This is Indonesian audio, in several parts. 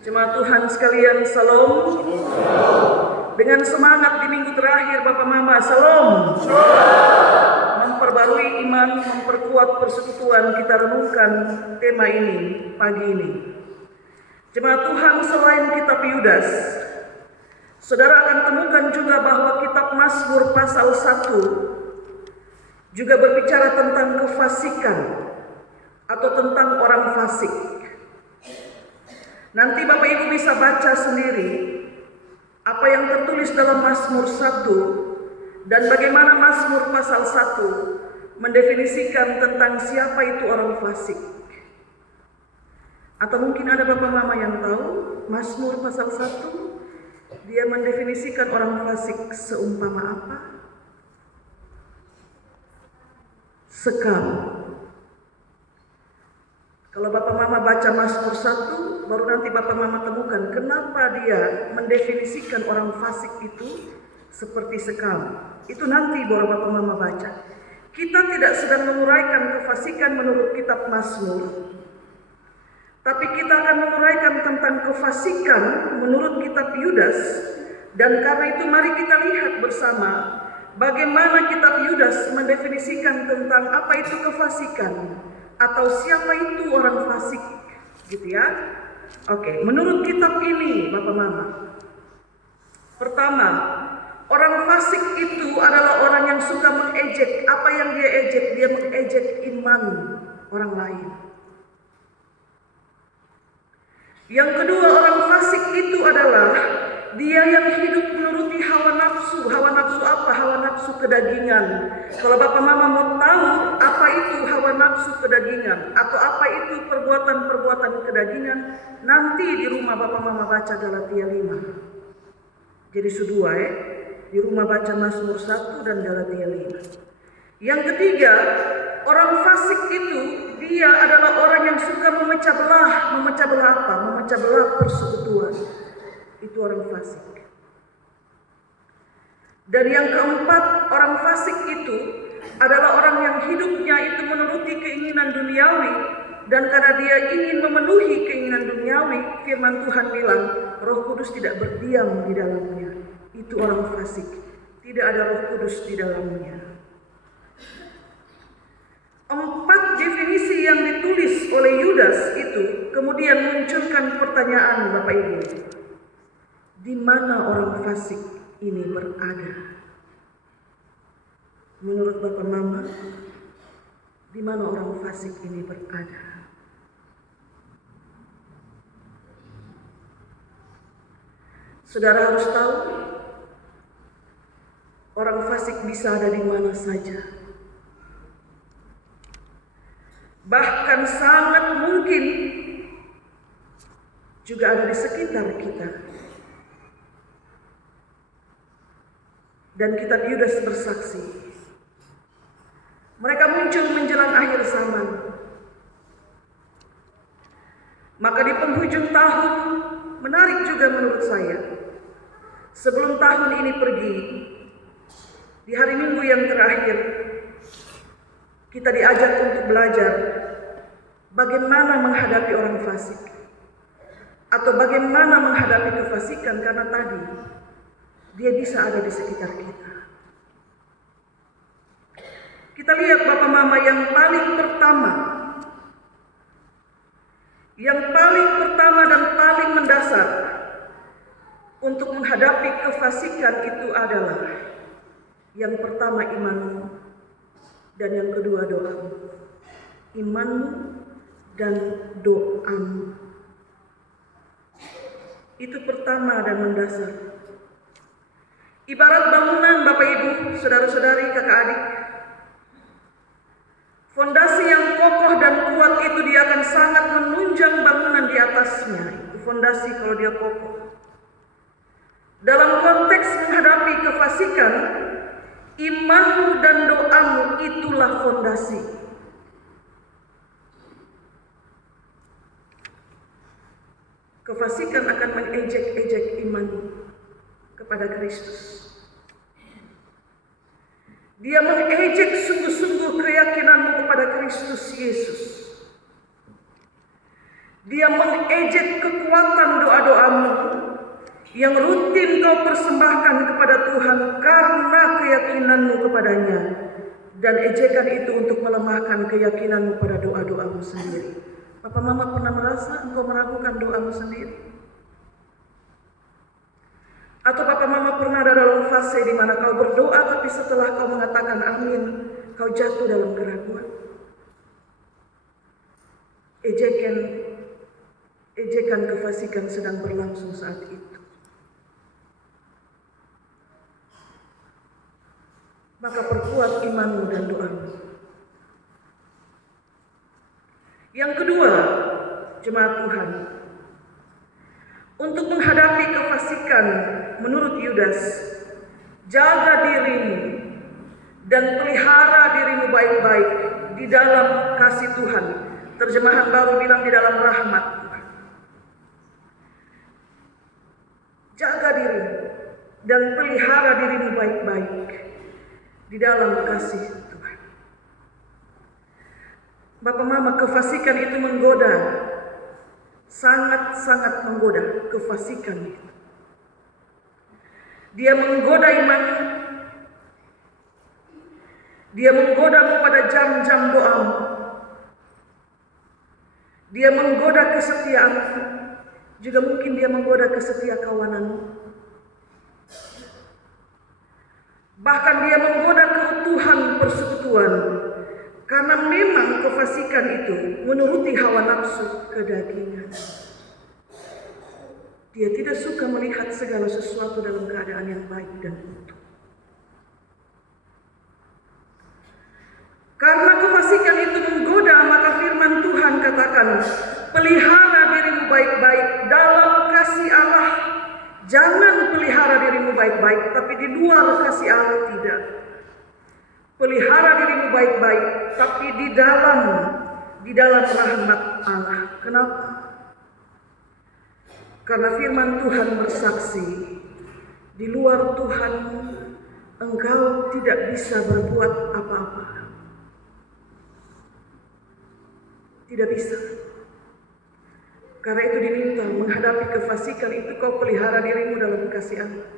Jemaat Tuhan sekalian, salam. Dengan semangat di minggu terakhir Bapak Mama, salam. Memperbarui iman, memperkuat persekutuan, kita renungkan tema ini pagi ini. Jemaat Tuhan, selain kitab Yudas, saudara akan temukan juga bahwa kitab Mazmur pasal 1 juga berbicara tentang kefasikan atau tentang orang fasik. Nanti Bapak Ibu bisa baca sendiri apa yang tertulis dalam Mazmur 1 dan bagaimana Mazmur pasal 1 mendefinisikan tentang siapa itu orang fasik. Atau mungkin ada Bapak Mama yang tahu Mazmur pasal 1 dia mendefinisikan orang fasik seumpama apa? Sekam. Kalau Bapak Mama baca Mazmur 1, baru nanti Bapak Mama temukan kenapa dia mendefinisikan orang fasik itu seperti sekam. Itu nanti baru Bapak Mama baca. Kita tidak sedang menguraikan kefasikan menurut kitab Mazmur, tapi kita akan menguraikan tentang kefasikan menurut kitab Yudas. Dan karena itu mari kita lihat bersama bagaimana kitab Yudas mendefinisikan tentang apa itu kefasikan. Atau siapa itu orang fasik, gitu ya. Oke, menurut kitab ini Bapak Mama, pertama, orang fasik itu adalah orang yang suka mengejek. Apa yang dia ejek? Dia mengejek iman orang lain. Yang kedua, orang fasik itu adalah dia yang hidup menuruti hawa nafsu. Hawa nafsu apa? Hawa nafsu kedagingan. Kalau Bapak Mama mau tahu apa itu hawa nafsu kedagingan atau apa itu perbuatan-perbuatan kedagingan, nanti di rumah Bapak Mama baca Galatia 5. Jadi sudua ya. Di rumah baca Mazmur 1 dan Galatia 5. Yang ketiga, orang fasik itu dia adalah orang yang suka memecah belah. Memecah belah apa? Memecah belah persekutuan. Itu orang fasik. Dan yang keempat, orang fasik itu adalah orang yang hidupnya itu menuruti keinginan duniawi. Dan karena dia ingin memenuhi keinginan duniawi, firman Tuhan bilang, Roh Kudus tidak berdiam di dalamnya. Itu orang fasik. Tidak ada Roh Kudus di dalamnya. Empat definisi yang ditulis oleh Yudas itu kemudian munculkan pertanyaan Bapak Ibu. Di mana orang fasik ini berada? Menurut Bapak Mama, di mana orang fasik ini berada? Saudara harus tahu, orang fasik bisa ada di mana saja. Bahkan sangat mungkin juga ada di sekitar kita. Dan kitab Yudas bersaksi, mereka muncul menjelang akhir zaman. Maka di penghujung tahun, menarik juga menurut saya, sebelum tahun ini pergi, di hari Minggu yang terakhir, kita diajak untuk belajar bagaimana menghadapi orang fasik. Atau bagaimana menghadapi kefasikan, karena tadi dia bisa ada di sekitar kita. Kita lihat Bapak Mama yang paling pertama dan paling mendasar untuk menghadapi kefasikan itu adalah yang pertama imanmu dan yang kedua doamu. Imanmu dan doamu. Itu pertama dan mendasar. Ibarat bangunan Bapak Ibu, saudara-saudari, kakak adik. Fondasi yang kokoh dan kuat itu dia akan sangat menunjang bangunan di atasnya. Itu fondasi kalau dia kokoh. Dalam konteks menghadapi kefasikan, imanmu dan doamu itulah fondasi. Kefasikan akan mengejek-ejek imanmu kepada Kristus. Dia mengejek sungguh-sungguh keyakinanmu kepada Kristus Yesus. Dia mengejek kekuatan doa yang rutin kau persembahkan kepada Tuhan karena keyakinanmu kepadanya, dan ejekan itu untuk melemahkan keyakinanmu pada doa-doamu sendiri. Papa Mama pernah merasa engkau meragukan doamu sendiri? Atau Papa Mama pernah ada dalam fase di mana kau berdoa tapi setelah kau mengatakan amin, kau jatuh dalam keraguan? Ejekan kefasikan sedang berlangsung saat itu. Maka perkuat imanmu dan doamu. Yang kedua, jemaat Tuhan, untuk menghadapi kefasikan menurut Yudas, jaga dirimu dan pelihara dirimu baik-baik di dalam kasih Tuhan. Terjemahan baru bilang di dalam rahmat Tuhan. Jaga dirimu dan pelihara dirimu baik-baik di dalam kasih Tuhan. Bapak Mama, kefasikan itu menggoda, sangat-sangat menggoda kefasikan itu. Dia menggoda iman, dia menggodamu pada jam-jam doamu, dia menggoda kesetiaanmu, juga mungkin dia menggoda kesetiakawananmu. Bahkan dia menggoda keutuhan persekutuan, karena memang kefasikan itu menuruti hawa nafsu kedagingan. Dia tidak suka melihat segala sesuatu dalam keadaan yang baik dan utuh. Karena kefasikan itu menggoda, maka firman Tuhan katakan, pelihara dirimu baik-baik dalam kasih Allah. Jangan pelihara dirimu baik-baik, tapi di luar kasih Allah tidak. Pelihara dirimu baik-baik, tapi di dalam rahmat Allah. Kenapa? Karena firman Tuhan bersaksi, di luar Tuhan engkau tidak bisa berbuat apa-apa. Tidak bisa. Karena itu diminta menghadapi kefasikan itu kau pelihara dirimu dalam kasih Allah.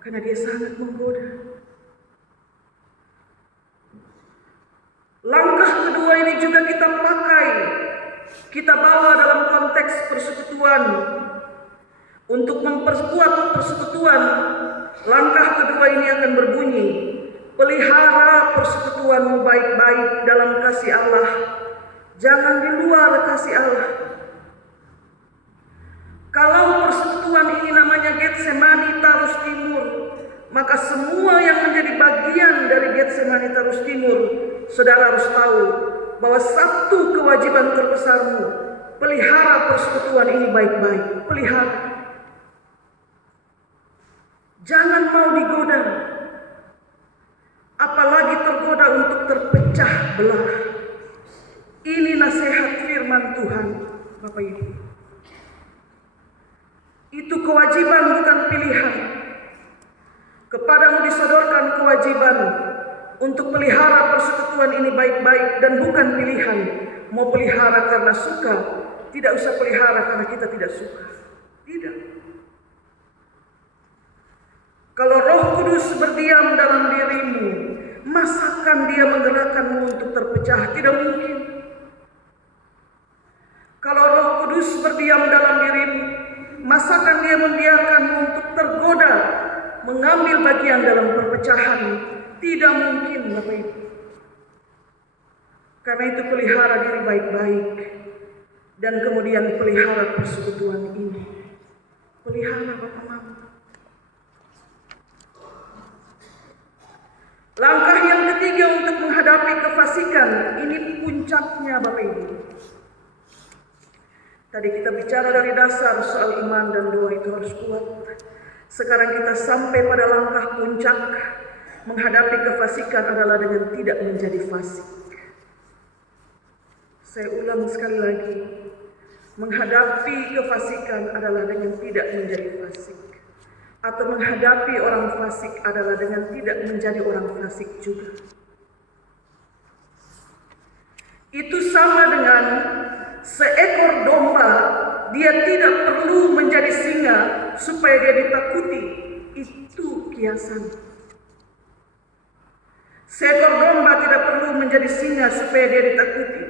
Karena dia sangat menggoda. Langkah kedua ini juga kita pakai, kita bawa dalam konteks persekutuan. Untuk memperkuat persekutuan, langkah kedua ini akan berbunyi, pelihara persekutuanmu baik-baik dalam kasih Allah. Jangan di luar kasih Allah. Kalau persekutuan ini namanya Getsemani Tarus Timur, maka semua yang menjadi bagian dari Getsemani Tarus Timur, saudara harus tahu bahwa satu kewajiban terbesarmu, pelihara persekutuan ini baik-baik. Pelihara. Jangan mau digoda, apalagi tergoda untuk terpecah belah. Ini nasihat firman Tuhan, Bapak Ibu. Itu kewajiban, bukan pilihan. Kepadamu disodorkan kewajiban untuk pelihara persekutuan ini baik-baik, dan bukan pilihan. Mau pelihara karena suka, tidak usah pelihara karena kita tidak suka. Tidak. Kalau Roh Kudus berdiam dalam dirimu, masakan dia menggerakkanmu untuk terpecah? Tidak mungkin. Kalau Roh Kudus berdiam dalam dirimu, masakan dia membiarkanmu untuk tergoda, mengambil bagian dalam perpecahan? Tidak mungkin, Bapak Ibu. Karena itu pelihara diri baik-baik, dan kemudian pelihara persekutuan ini. Pelihara, Bapak Mama. Langkah yang ketiga untuk menghadapi kefasikan, ini puncaknya, Bapak Ibu. Tadi kita bicara dari dasar soal iman dan doa itu harus kuat. Sekarang kita sampai pada langkah puncak. Menghadapi kefasikan adalah dengan tidak menjadi fasik. Saya ulang sekali lagi. Menghadapi kefasikan adalah dengan tidak menjadi fasik. Atau menghadapi orang fasik adalah dengan tidak menjadi orang fasik juga. Itu sama dengan seekor domba, dia tidak perlu menjadi singa supaya dia ditakuti, itu kiasan. Seekor domba tidak perlu menjadi singa supaya dia ditakuti.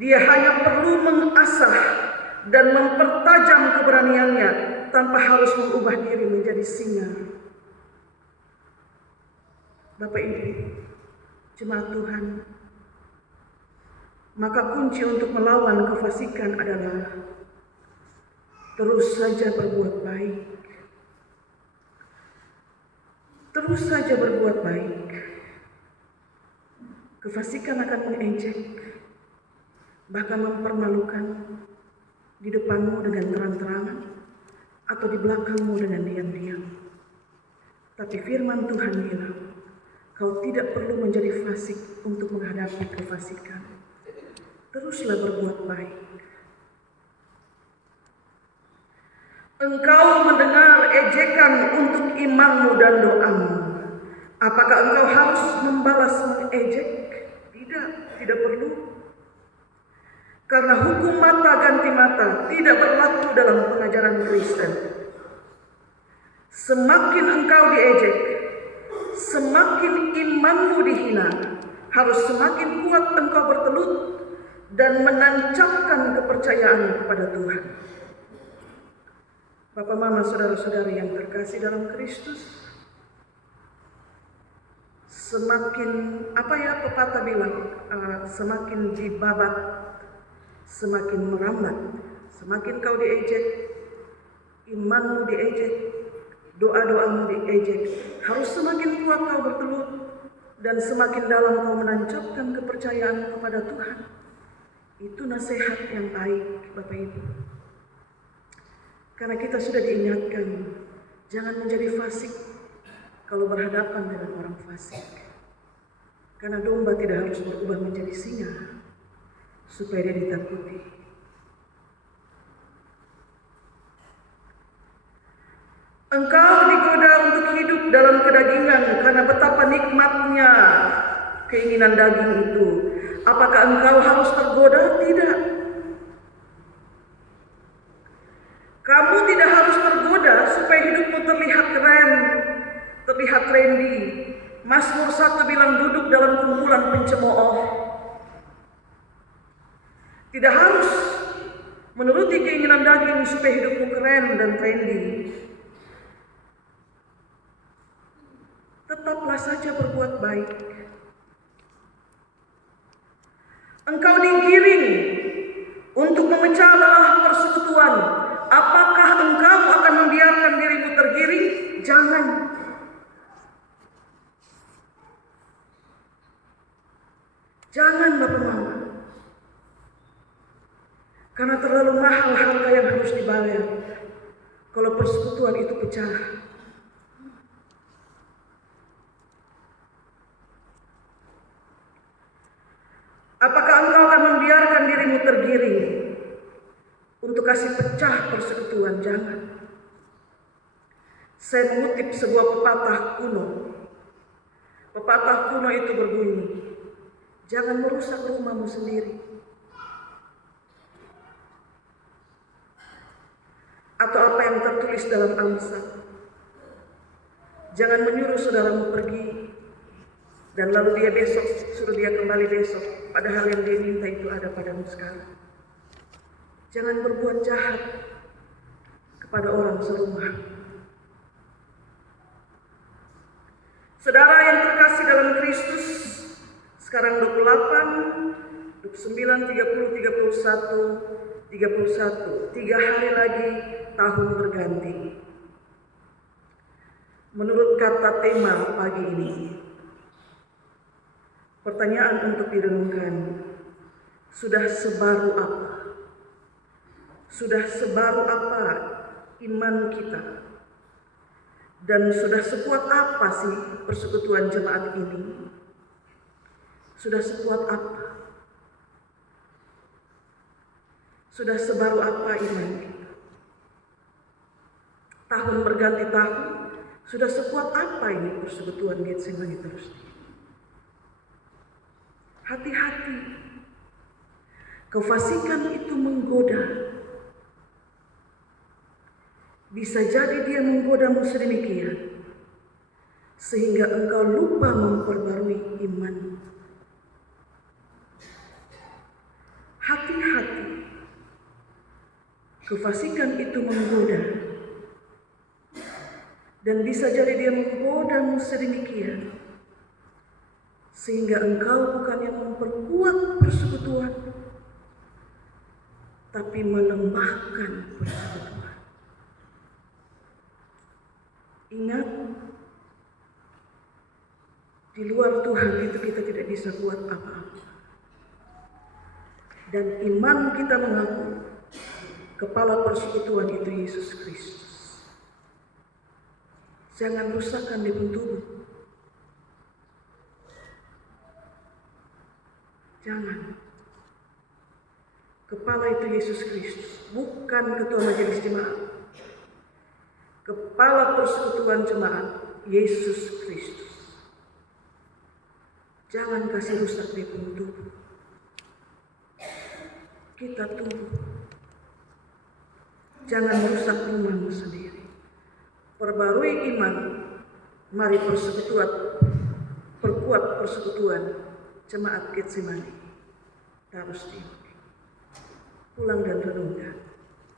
Dia hanya perlu mengasah dan mempertajam keberaniannya tanpa harus mengubah diri menjadi singa. Bapak Ibu, jemaat Tuhan, maka kunci untuk melawan kefasikan adalah terus saja berbuat baik. Terus saja berbuat baik. Kefasikan akan mengejek, bahkan mempermalukan di depanmu dengan terang-terangan atau di belakangmu dengan diam-diam. Tapi firman Tuhan bilang, kau tidak perlu menjadi fasik untuk menghadapi kefasikan. Teruslah berbuat baik. Engkau mendengar ejekan untuk imanmu dan doamu. Apakah engkau harus membalas mengejek? Tidak perlu. Karena hukum mata ganti mata tidak berlaku dalam pengajaran Kristen. Semakin engkau diejek, semakin imanmu dihina, harus semakin kuat engkau bertelut dan menancapkan kepercayaan kepada Tuhan. Bapak, Mama, saudara-saudari yang terkasih dalam Kristus, semakin pepatah bilang, semakin dibabat, semakin merambat. Semakin kau diejek, imanmu diejek, doa-doamu diejek, harus semakin kuat kau bertelut dan semakin dalam kau menancapkan kepercayaan kepada Tuhan. Itu nasihat yang baik, Bapak Ibu. Karena kita sudah diingatkan, jangan menjadi fasik kalau berhadapan dengan orang fasik. Karena domba tidak harus berubah menjadi singa supaya dia ditakuti. Engkau digoda untuk hidup dalam kedagingan karena betapa nikmatnya keinginan daging itu. Apakah engkau harus tergoda? Tidak. Kamu tidak harus tergoda supaya hidupmu terlihat keren, terlihat trendy. Mazmur 1 bilang duduk dalam kumpulan pencemooh. Tidak harus menuruti keinginan daging supaya hidupmu keren dan trendy. Tetaplah saja berbuat baik. Engkau digiring untuk memecah belah persekutuan. Apakah engkau akan membiarkan dirimu tergiring? Jangan. Jangan, Bapak Mama. Karena terlalu mahal harga yang harus dibayar kalau persekutuan itu pecah. Apakah engkau akan membiarkan dirimu tergiring untuk kasih pecah persekutuan? Jangan. Saya mengutip sebuah pepatah kuno. Pepatah kuno itu berbunyi, jangan merusak rumahmu sendiri. Atau apa yang tertulis dalam Amsal, jangan menyuruh saudaramu pergi dan lalu dia besok suruh dia kembali besok, padahal yang dia minta itu ada padamu sekarang. Jangan berbuat jahat kepada orang serumah. Saudara yang terkasih dalam Kristus, sekarang 28, 29, 30, 31, 31, 3 hari lagi tahun berganti. Menurut kata tema pagi ini, pertanyaan untuk direnungkan, sudah sebaru apa? Sudah sebaru apa iman kita? Dan sudah sekuat apa sih persekutuan jemaat ini? Sudah sekuat apa? Sudah sebaru apa iman kita? Tahun berganti tahun, sudah sekuat apa ini persekutuan Getsemani terus? Hati-hati. Kefasikan itu menggoda. Bisa jadi dia menggodamu sedemikian sehingga engkau lupa memperbarui iman. Hati-hati, kefasikan itu menggoda, dan bisa jadi dia menggodamu sedemikian sehingga engkau bukannya memperkuat persekutuan, tapi melemahkan persekutuan. Ingat, di luar Tuhan itu kita tidak bisa buat apa-apa. Dan iman kita mengaku kepala persekutuan itu Yesus Kristus. Jangan rusakkan di tubuh. Jangan. Kepala itu Yesus Kristus, bukan ketua majelis jemaat. Kepala persekutuan jemaat Yesus Kristus. Jangan kasih rusak di tubuh. Kita tunggu. Jangan rusak imanmu sendiri. Perbarui iman, mari perkuat persekutuan jemaat Getsemani. Terus pulang dan renungkan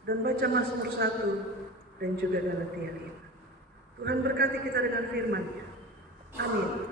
dan baca Mazmur 1 dan juga Galatia 5. Tuhan berkati kita dengan firman-Nya. Amin.